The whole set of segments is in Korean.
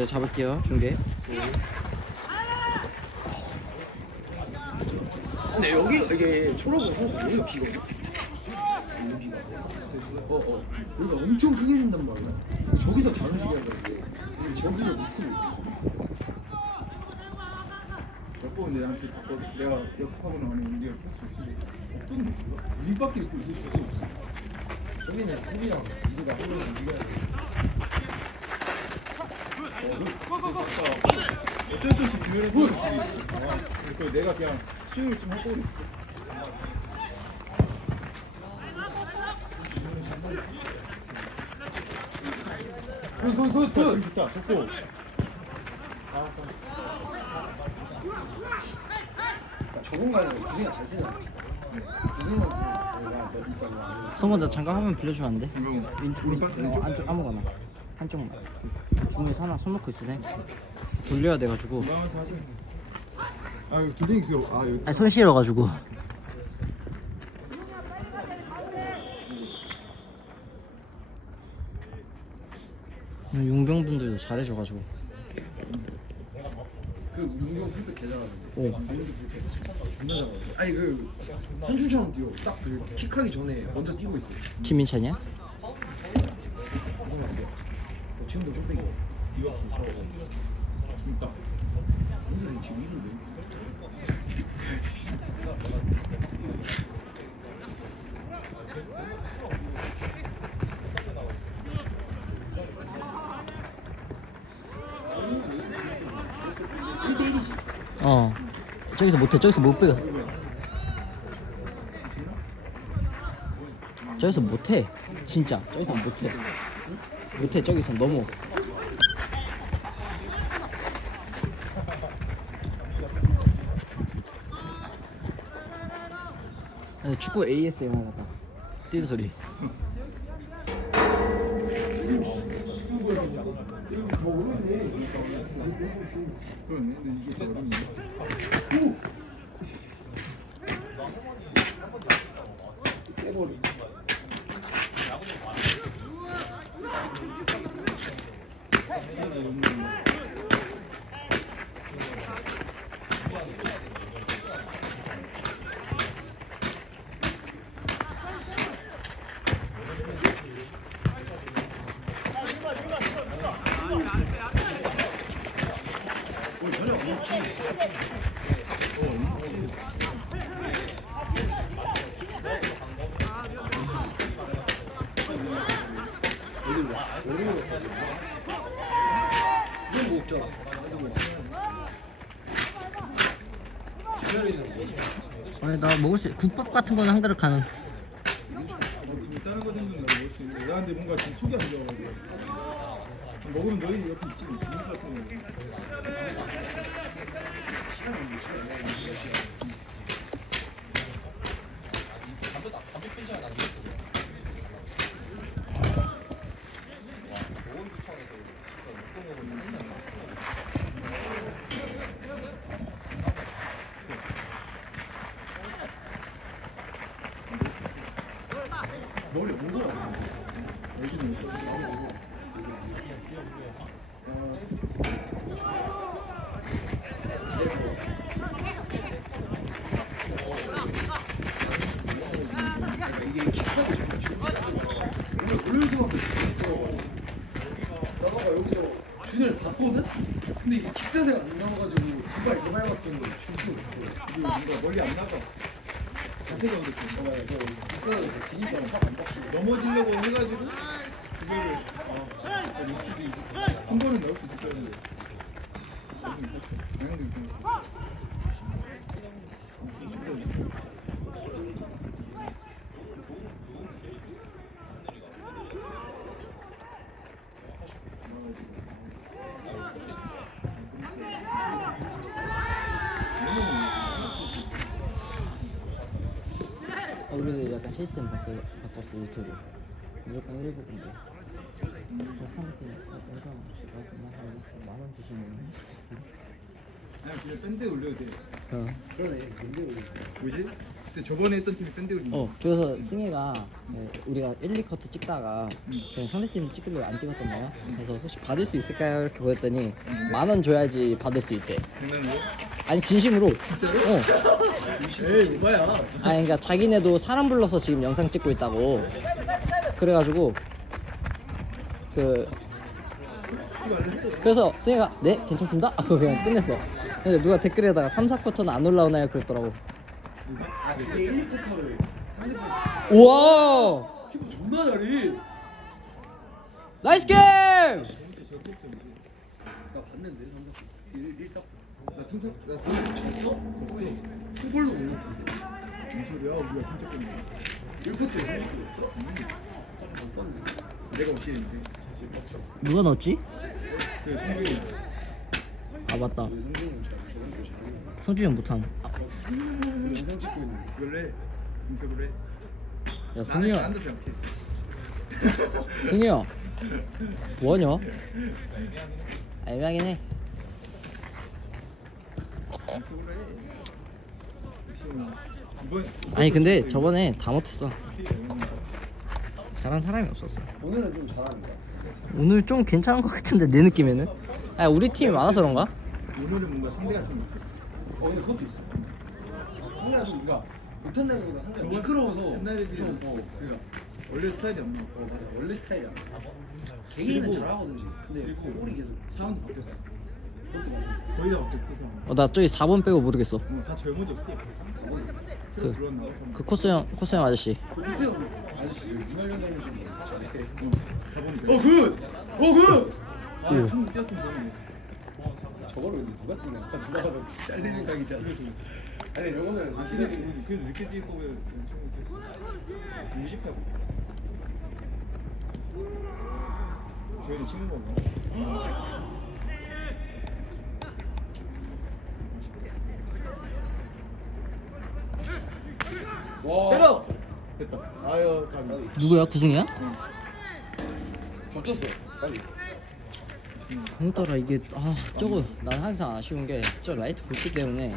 이제 잡을게요 중계 근데 여기 이게 초록은 사실 여기가 비거든. 여기가. 어 어. 여기가 엄청 크게 된단 말이야. 저기서 잘 움직여야 되는데 근데 저기를 못 쓰고 있어. 몇번 내한테 바꿔 내가 역습하고 나면 네가 할수 있지 어떤 거야? 우리밖에 있고 이게 줄게 없어 저기는 우리랑 번에 움직여야 돼. 어쩔 수 없이 주변에 보는 길이 있어 아, 그래서 내가 그냥 수영을 좀 하고 있어 그그그 좋다 그. 좋고 그러니까 저 공간을 구승이가 잘 쓰잖아. 구승이는 내가 몇 있다고. 성건 나 잠깐 화면 빌려주면 안 돼? 윈, 윈, 어, 안쪽 아무거나 한쪽만 중에서 하나 손 놓고 있으세요 돌려야 돼가지고 아 이거 돌리기 그거 아 여기 아니 손 실어가지고 용병분들도 잘해줘가지고 그 윤경 풀백 개 잘하는데. 오 존나 잘하는데. 아니 그 선출처럼 뛰어. 딱 그 킥하기 전에 먼저 뛰고 있어. 김민찬이야? 이상한데. 어, 지금도 풀백이야. 진짜 무슨 지금 이름 왜? 어 저기서 못해 저기서 못 빼가 저기서 못해 진짜 저기서 못해 못해 저기서 아, 축구 AS 영화 같다. 뛰는 소리. 그러네 근데? 이게 더 어렵네 오늘 저녁 안 먹지. 어디 뭐? 어디 뭐? 이건 뭐 없잖아. 주변에는 뭐? 아니 나 먹을 수 있- 국밥 같은 거는 한 그릇 가능 어, 다른 거 정도는 나도 먹을 수 있는데 나한테 뭔가 지금 속이 안 좋아가지고 먹으면 너희 옆에 있지 김수 같은 거 시간이 없는 시간. 머리 온거 같아. 여기는 있어 그러니까 이게 킥하기 전에 지금 오늘 올릴 수밖에 없어. 나가가 여기서 준을 봤거든? 근데 이게 킥 자세가 안 밟았었는데 줄 수가 없어. 이게 뭔가 멀리 안 나가 자세가 그렇지 봐봐요, 저 킥자세 기니까 확안 박히고. 넘어지려고 해가지고 그거를 아 루키도 한 번은 넣을 수줄 알았는데 여기 있었어 방향도 있어 어, 그래도 약간 시스템 봤어요 바꿨어 유튜브 무조건 1부 건데 저 상태 영상 만원 주시면 아니 그냥 밴드 올려도 돼 어 그러네, 근데 우리. 뭐지? 그때 저번에 했던 팀이 밴드를 어 그래서 승희가 네, 우리가 1, 2커트 찍다가 그냥 상대팀 찍길래 안 찍었단 말이야 그래서 혹시 받을 수 있을까요? 이렇게 보였더니 만 원 줘야지 받을 수 있대 장난으로? 아니 진심으로. 진짜로? 어. 에이 오바야? 아니 그러니까 자기네도 사람 불러서 지금 영상 찍고 있다고. 그래가지고 그 그래서 승희가 네? 괜찮습니다? 하고 그냥 끝냈어. 근데 누가 댓글에다가 3, 4쿼터는 안 올라오나요? 그랬더라고. 아 근데 1, 2쿼터를 상대편 우와! 존나 잘해 나이스 게임! 나 봤는데 3, 4쿼터. 1, 1, 4쿼터 나 삼성 나 삼성 졌어? 졌어 못 넣었는데 무슨 소리야 우리가 진짜 끝내 1쿼터에 3골 없어? 못 봤는데 내가 오시는데 누가 넣었지? 그아 맞다 왜 성준이 줄 잘하는 성준이 형 못하는 영상 찍고 있는 원래 인석을 해야 나는 승희 형 잘한다 생각해 승희 형 뭐하냐? 애매하긴 해 아니 근데 저번에 다 못했어. 잘한 사람이 없었어. 오늘은 좀 잘하는데? 오늘 좀 괜찮은 것 같은데 내 느낌에는? 아 우리 팀이 많아서 그런가? 오늘은 뭔가 상대가 좀 어. 근데 그것도 있어. 상대가 좀 뭔가 못한다기보다. 상대가 저번- 미끄러워서 옛날에 비해 좀 어, 그러니까 원래 스타일이 없나? 어 맞아. 원래 스타일이야. 개인은 그리고- 잘하거든 지금. 근데 그리고 골이 계속 사운드 바뀌었어 거의 다 바뀌었어 사운드 어나 저기 4번 빼고 모르겠어. 어, 다 젊어졌어. 새로 그- 들어왔나 봐 사운드 그 코스 형 코스 형 아저씨. 아저씨 이말년 닮으신 분. 잘해 어 4번 어 굿! 어 굿! 아 처음 뛰었으면 되는데. 저거를 근데 누가 뛰냐? 아까 누가 봐도 잘리는 각이잖아 그래도 아니 이거는 아 기다리 그래도 그래도 늦게 뛸 거면 처음 뛰었어. 60하고 저희는 치는 건가? 때려! 됐다 아유 가비 누구야 구승이야? 겹쳤어 빨리 오늘따라 이게 아 저거 난 항상 아쉬운 게 저 라이트 불빛 때문에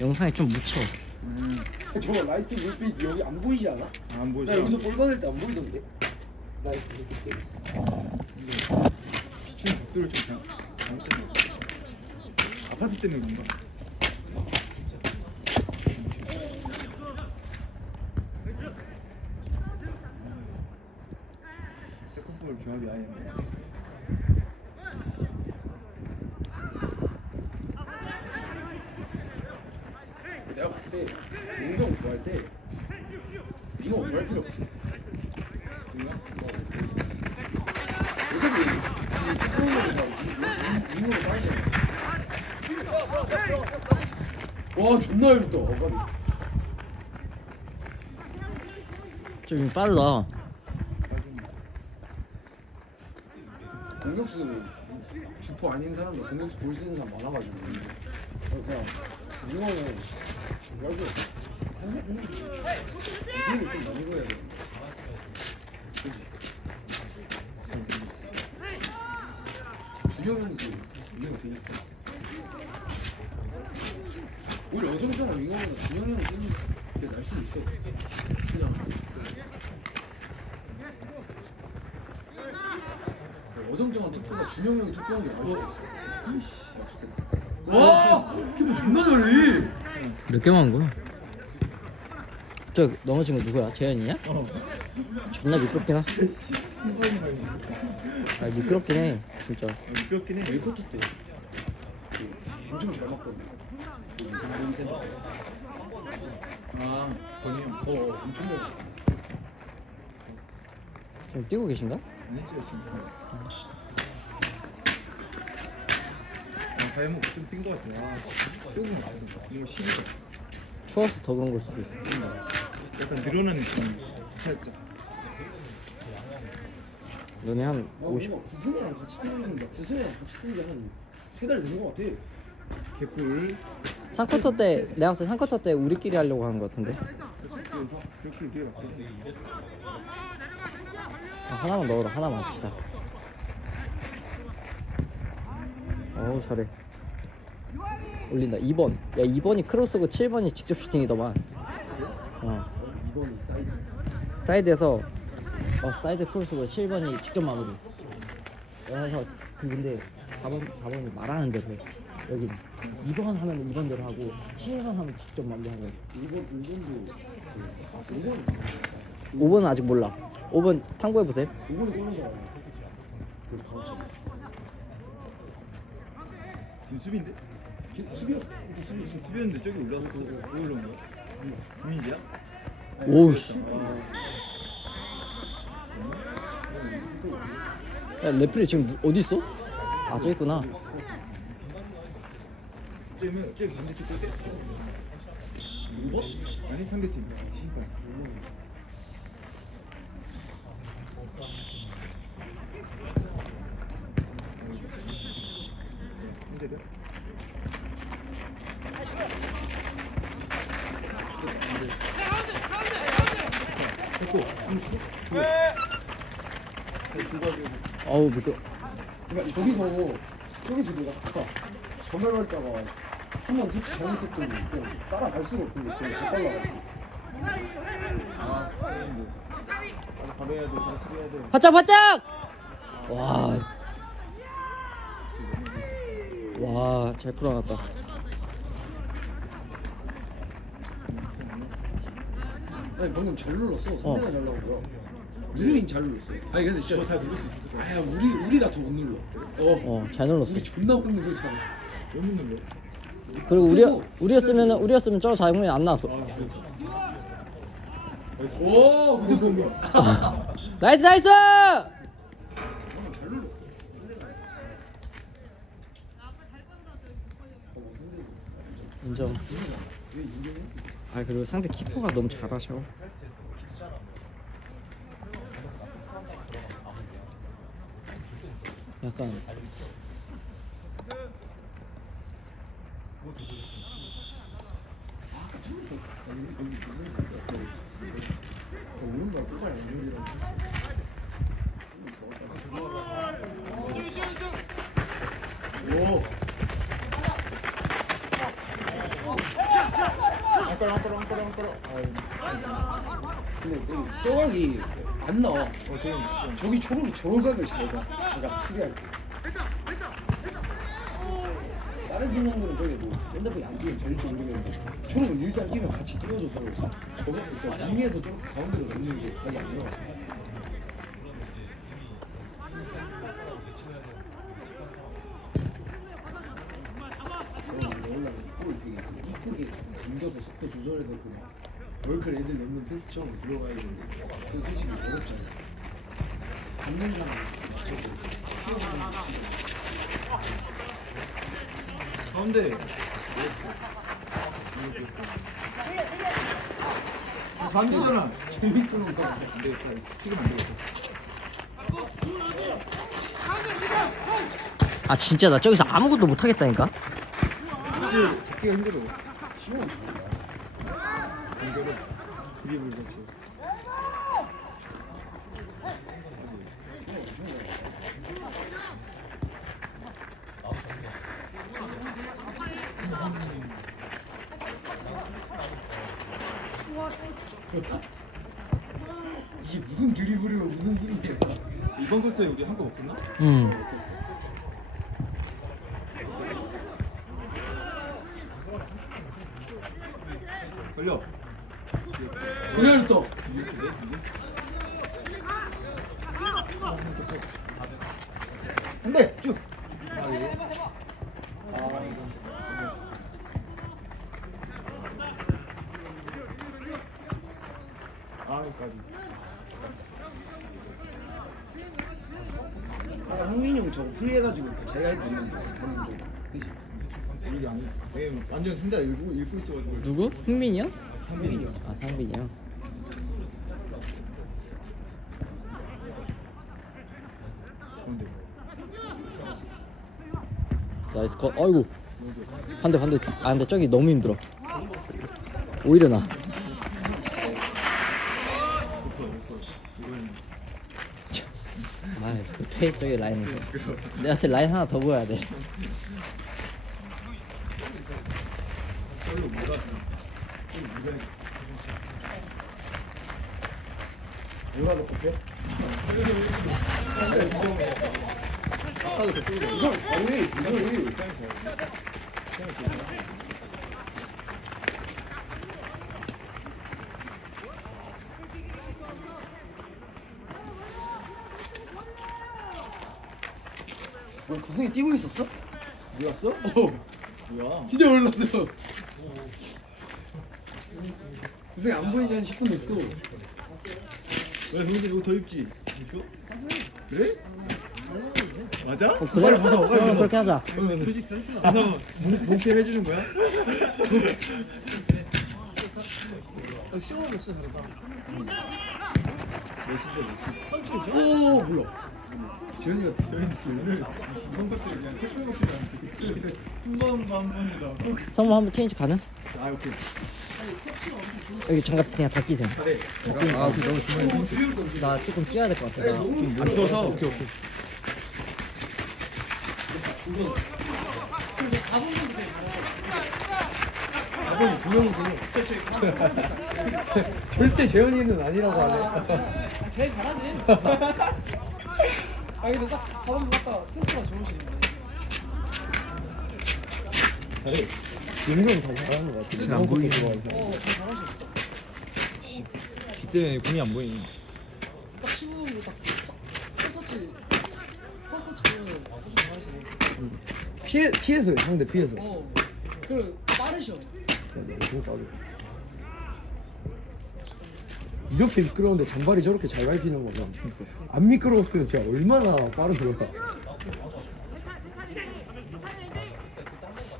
영상이 좀 묻혀 음. 저거 라이트 불빛 여기 안 보이지 않아? 안 보이죠? 나 여기서 볼 받을 때 안 보이던데 라이트 불빛 때문에 시춘 각도를 좀 잘- 잘못된 것 같아 아파트 때문에 그런가? 세컨볼 경합이 아예 안 돼. 내가 봤을 때 용병 구할 때 윙어 구할 필요 없어 어차피 이 윙어로 빠지잖아 와 존나 얇다 어가비 좀 빠르다 공격수 주포 아닌 사람도 공격수 볼 수 있는 사람 많아가지고. 어, 그냥 윙어는 얇게 이거 좀 보여야 돼. 그지 준영이도 윙어 되니까 오히려 어정쩡한 윙어보다 준영이 형이 뛰는 게날 수도 있어 그냥 어정쩡한 투표가 준영이 형이 투표한 게 나을 수도 있어 아이씨 와 키퍼 존나 잘해 몇 개만 한 거야? 저 넘어진 거 누구야? 재현이야? 어. 존나 미끄럽긴 하. 아 미끄럽긴 해 진짜 미끄럽긴 해. 웨이커트 때 그, 엄청 잘 여기 센터 아, 형. 어 어, 엄청 잘 맞거든 지금 뛰고 계신가? 아니죠. 아, 발목 좀뛴거 같아. 아, 조금 나오는데. 이거 12도. 추워서 더 그런 걸 수도 있어 약간 늘어나는 느낌. 살짝. 너네 한 나 50... 뭔가 구승이랑 같이 뛰는 게 구승이랑 같이 뛰는 게한 세달 된 거 같아 개꿀. 3쿼터 때 내가 봤을 때 3쿼터 때 우리끼리 하려고 하는 거 같은데. 아, 하나만 넣어라 하나만 진짜 어우 잘해 올린다 2번 야 2번이 크로스고 7번이 직접 슈팅이더만 어. 2번이 사이드. 사이드에서 어, 사이드 크로스로 7번이 직접 마무리. 그래서 그 근데 4번 4번이 말하는 대로 해. 여기 2번 하면 2번대로 하고 7번 하면 직접 마무리하고 1번 1번도 그 5번 5번은 아직 몰라. 5번 탐구해 보세요. 5번이 꼬는 거 아니야? 그 가운데. 지금 수비인데? 수비야. 수비 수비. 수비였는데 저기 올라왔어. 왜 올라온 거야? 김민지야? 오우 씨. 야 레프리 지금 누- 어디 있어? 아 저기 있구나. 저기면 저기 반대쪽 끝에 5번? 아니 상대팀 신발 상대다? 됐고 어우 미끄. 그러니까 저기서 저기서 내가 아까 전멸할까봐 한번 터치 잘못했더니 그냥 따라갈 수가 없던데 그냥 다 잘라가지고 아 그런데 바로 바로 해야 돼 바로 수비해야 돼 바짝 바짝. 와. 와, 잘 풀어놨다. 아니 방금 잘 눌렀어 어. 상대가 잘 나오고요 니들이 잘 눌렀어 아니 근데 진짜 저잘 누를 수 있었을 거야 아야 우리 우리가 더 못 눌러 어 어, 잘 눌렀어. 우리 존나 못 누르잖아 못 눌러 그리고 우리 우리였으면 우리였으면 저 장면이 안 나왔어. 아 그렇죠 오 무조건 나이스 나이스. 눌렀어 인정. 아 그리고 상대 키퍼가 너무 잘하셔. 약간 저각이 안 나와. 어 저기 저기 초록이 저각을 잘봐. 그러니까 수비할 때 다른 팀들은 저기 뭐 샌드백이 안 뛰면 될지 모르겠는데 초록은 일단 뛰면 같이 뛰어줘서 저거 그러니까 위에서 저렇게 가운데로 넣는 게 거의 안 이쁘게 넘겨서 속도 조절해서 그막 월클 애들 넣는 패스처럼 들어가야 되는데 그 사실 어렵잖아 받는 사람 맞춰서 쉬어가는 가운데. 반대잖아. 재밌구나 근데 다. 지금 안 되겠어 아 진짜 나 저기서 아무것도 못 하겠다니까. 사실 잡기가 힘들어. 잘한다. 연결은 드리블 자체 무슨 드리블이고 무슨 수비야 이번 것도 우리 한거 먹겠나? 음. 걸려 그냥 또? 안돼 쭉 아, 예. 저거 프리해가지고 자기가 해도 되는데 방금 좀 그지? 이게 아니, 내 완전 상자 읽고 읽고 있어가지고. 누구? 흥민이 형? 상민이 형 아. 그런데 나이스 컷. 아이고. 반대 반대. 아 근데 저기 너무 힘들어. 오히려 나. 이건 아, 그퇴 저기 라인에서. 내가 봤을 때 라인 하나 더 보여야 돼. 별로 뭐라. 좀 무리하게. 누가 더 급해? 이걸 아니 구승이 뛰고 있었어? 몰랐어? 어 뭐야? 진짜 몰랐어 구승이 안 보이지 한 10분 됐어 왜 형들 이거 더 입지? 이거? 그래? 맞아? 어, 그래? 그럼 그렇게 하자. 가서 목- 목캠 해주는 거야? 시원하고 진짜 잘한다 몇 시인데 몇 시? 오 몰라 재현이 같아 저희 씨 오늘 이런 것들 그냥 택배 먹기로 하면 한번 한 번이다. 선물 한번 체인지 가능? 아 오케이. 여기 장갑 그냥 다 끼세요. 아 오케이 너무 주머니 나 조금 끼워야 될 것 같아. 나 좀. 안 추워서 오케이 오케이. 아버님 두 명이군요 절대 재현이는 아니라고 하네 제일 잘하지. 아 근데 딱 4번 갔다 패스가 좋으시네. 용병 더 잘하는 것 같아. 진짜 안 보이네. 어, 더 잘하시네. 비 때문에 공이 안 보이니. 딱 15분도 딱 펀터치 펀터치 보면 엄청 잘하시네. 피해, 피해서 상대 피해서 어, 그 빠르셔. 이렇게 미끄러운데 잔발이 저렇게 잘 밟히는 거면 안 미끄러웠으면 제가 얼마나 빠르더라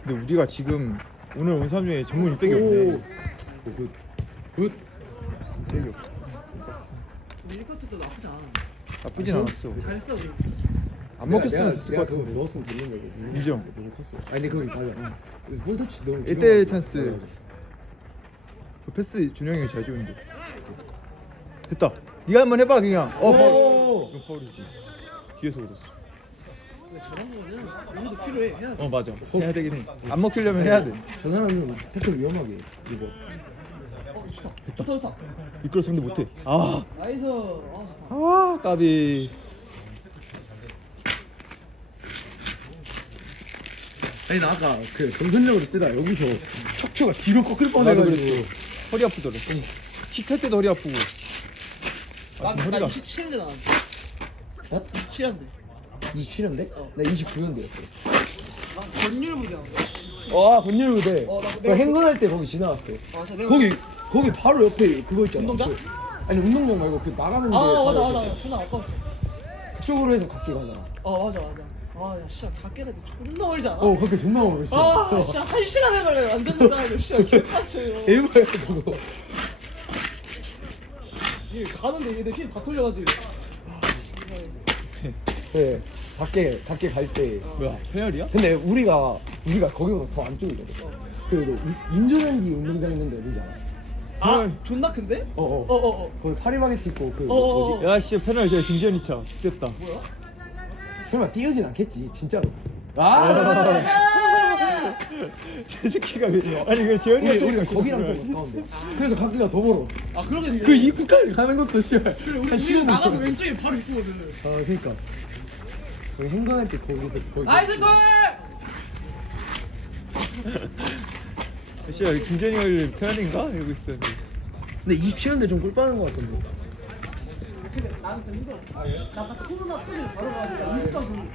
근데 우리가 지금 오늘 온 사람 중에 전문 600이 없네. 굿. 굿. 600이 없어. 밀커트도 나쁘지 않아. 나쁘진 않았어. 잘 써. 그. 안 먹혔으면 됐을 것 같은데. 넣었으면 되는 거고 인정. 너무 컸어 아니 근데 그거 맞아 그래서 볼터치 너무 일대 길어가지고. 찬스. 맞아, 맞아. 그 패스 준영이 잘 주는데. 됐다. 네가 한번 해봐 그냥. 어 파울. 오! 이건 파울이지. 뒤에서 그랬어. 저런 거는 필요해. 해야 돼. 어 맞아. 해야 되긴 해. 안 먹히려면 해야 돼. 저 사람은 태클 위험하게 이거 좋다 좋다. 미끄러 상대 못해. 아. 나이스. 아 좋다. 아 까비. 아니 나 아까 그 전선력으로 뛰다 여기서 척추가 뒤로 꺾일 나도 뻔해가지고 그랬어. 허리 아프더라. 킥할 때도 허리 아프고. 아 지금 나 허리가. 27인데 나. 어? 27인데. 27년대? 나 29년대였어 전율 부대. 아 건율부대 어, 나나 내가 행군할 때 거기 지나갔어 아, 진짜 내가 거기 거기 바로 옆에 그거 있잖아 운동장? 그- 아니 운동장 말고 그 나가는 데 아 맞아 바로 맞아. 옆에 존나 아까. 그쪽으로 해서 각기 가잖아 어 맞아 맞아. 아야 씨야 다 깨는데 존나 멀지 않아? 어 그렇게 존나 오래 있어 아 씨야 한 시간에 걸려 완전 늦어가지고 씨야. 일부러 그거 이게 가는데 얘내 힘다 돌려가지고. 네 밖에 밖에 갈 때 뭐야? 페널이야? 근데 우리가 우리가 거기보다 더 안쪽이거든 그 인조연기 운동장 있는데 어딘지 알아? 아 존나 큰데? 어어 어어 어. 거기 파리바게트 있고 그 어어어. 뭐지? 야, 씨, 페널 저 김지현이 차. 됐다. 뭐야? 설마 뛰어진 않겠지 진짜로 아 제 새끼가 왜? 아니 그 재현이가 우리 우리가 거기랑 그래. 좀 가까운데 그래서 각기가 더 멀어 아 그러겠네. 그 입구까지 가는 것도 씨발 그래 우리 한 우리 시간 나가서 걸려. 왼쪽에 바로 입구거든. 아 그러니까 거기 행간할 때 거기서 거기 나이스 골! 씨, 여기 김지현이가 페널인가? 이러고 있었는데. 근데 27년대 좀 꿀빠는 것 같던데 나는 좀 힘들었어. 나 아까 코로나 때문에 바로 가니까 이수가 그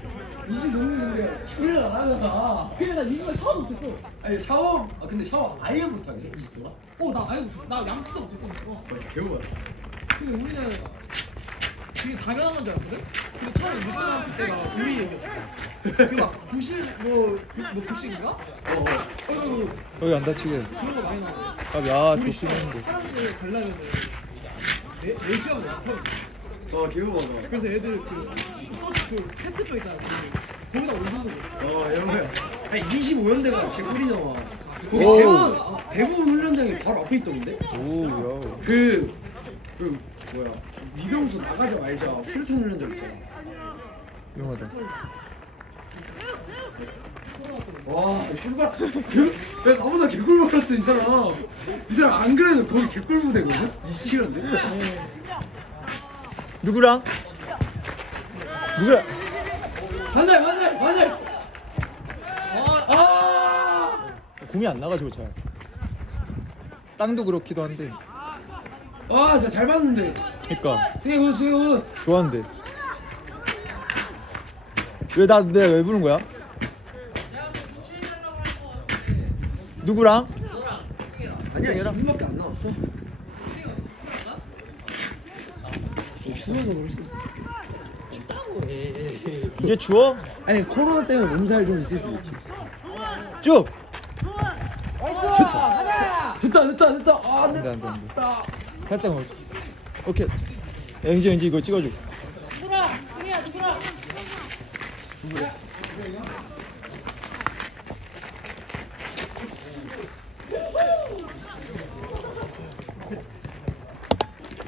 26년대 훈련 안 하잖아 근데 나 이수가 샤워도 못했어. 아니 샤워 아 근데 샤워 아예 못하게 20도가? 어 나 아예 못했어. 나 양치도 못했어. 배워야 근데 우리는 되게 당연한 건 줄 알았거든? 근데 처음에 뉴스 나왔을 때가 우리 얘기였어. 그막 부실 뭐, 그- 뭐 급식인가? 어, 어, 어, 거기 안 다치게. 그런 거 많이 나와. 아, 야, 우리 좋긴 했는데. 화장실 가려면 네, 네 시간을 못 하고. 아 개우하다 그래서 애들 그, 그 페트병 있잖아. 그, 거기다 올리는 거. 아 이런 거야. 아니 25년대가 제 꿀이 나와. 거기 오. 대부분 대부분 훈련장이 바로 앞에 있던데? 오, 야. 그, 그 뭐야. 미병수 나가자 말자 술탄 훈련장 있잖아. 위험하다. 와 꿀벌 개- 야 나보다 개꿀 받았어 이 사람. 이 사람 안 그래도 거기 개꿀 부대거든? 27인데 누구랑? 누구야? 반대 반대 반대 아 공이 안 나가지고 잘. 땅도 그렇기도 한데. 와, 진짜 잘 봤는데. 그러니까 승혜 굿, 승혜 굿. 좋았는데. 왜 나 내가 왜 부른 거야? 누구랑? 아니야, 얘랑 우리밖에 안 나왔어. 추워서 그럴 수. 이게 주워? 아니 코로나 때문에 몸살 좀 있을 수도 있지. 쭉. 됐다, 됐다, 됐다. 아, 안돼 됐다. 안돼 안돼. 살짝 올. 오케이. 영지 영지 이거 찍어줘.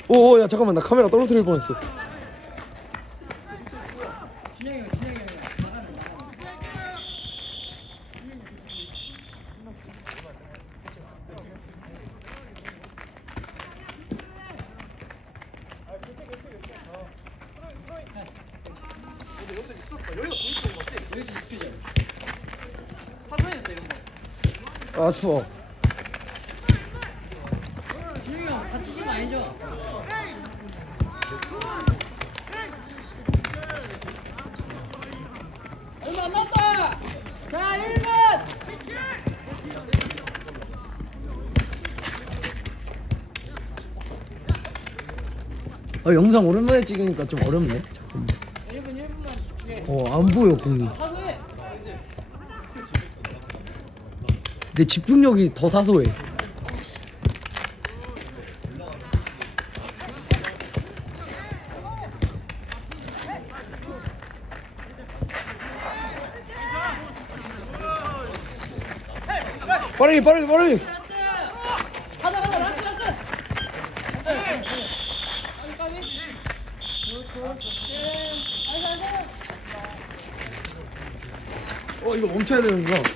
오, 오, 야 잠깐만 나 카메라 떨어뜨릴 뻔했어. 아 추워. 아 영상 오랜만에 찍으니까 좀 어렵네. 잠깐만. 1분 1분만 집중해. 어 안 보여 공이. 사소해. 내 집중력이 더 사소해. 빠르게 빠르게 빠르게. ゃるの